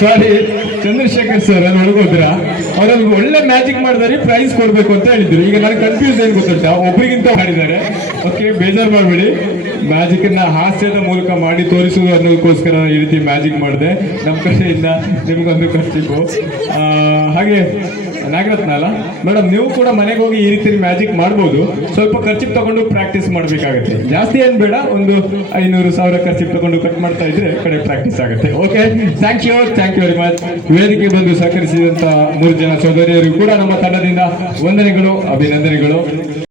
ಸಾರಿ, Chandrashekhar sir ಅಲ್ಲಿ ಹೊರಗೋದ್ರ ಅವ್ರಲ್ಲಿ ಒಳ್ಳೆ ಮ್ಯಾಜಿಕ್ ಮಾಡಿದಾರೆ, ಪ್ರೈಸ್ ಕೊಡ್ಬೇಕು ಅಂತ ಹೇಳಿದ್ರು. ಈಗ ನನಗೆ ಕನ್ಫ್ಯೂಸ್ ಏನ್ ಗೊತ್ತುಂಟ, ಒಬ್ರಿಗಿಂತ ಮಾಡಿದ್ದಾರೆ. ಓಕೆ, ಬೇಜಾರು ಮಾಡಬೇಡಿ. ಮ್ಯಾಜಿಕ್ ನ ಹಾಸ್ಯದ ಮೂಲಕ ಮಾಡಿ ತೋರಿಸುವುದು ಅನ್ನೋದಕ್ಕೋಸ್ಕರ ಈ ರೀತಿ ಮ್ಯಾಜಿಕ್ ಮಾಡಿದೆ. ನಮ್ಮ ಕಡೆಯಿಂದ ನಿಮ್ಗೊಂದು ಖರ್ಚಿಗೂ. ಹಾಗೆ ನಾಗರತ್ನ ಅಲ್ಲ ಮೇಡಮ್, ನೀವು ಕೂಡ ಮನೆಗೆ ಹೋಗಿ ಈ ರೀತಿ ಮ್ಯಾಜಿಕ್ ಮಾಡ್ಬೋದು. ಸ್ವಲ್ಪ ಖರ್ಚಿಗೆ ತಗೊಂಡು ಪ್ರಾಕ್ಟೀಸ್ ಮಾಡಬೇಕಾಗುತ್ತೆ. ಜಾಸ್ತಿ ಏನ್ ಬೇಡ, ಒಂದು 500,000 ಖರ್ಚಿಗೆ ತಗೊಂಡು ಕಟ್ ಮಾಡ್ತಾ ಇದ್ರೆ ಕಡೆ ಪ್ರಾಕ್ಟೀಸ್ ಆಗುತ್ತೆ. Okay, thank you very much. ವೇದಿಕೆ ಬಂದು ಸಹಕರಿಸಿದಂತ 3 ಜನ ಸಹೋದರಿಯರು ಕೂಡ ನಮ್ಮ ತಂಡದಿಂದ ವಂದನೆಗಳು, ಅಭಿನಂದನೆಗಳು.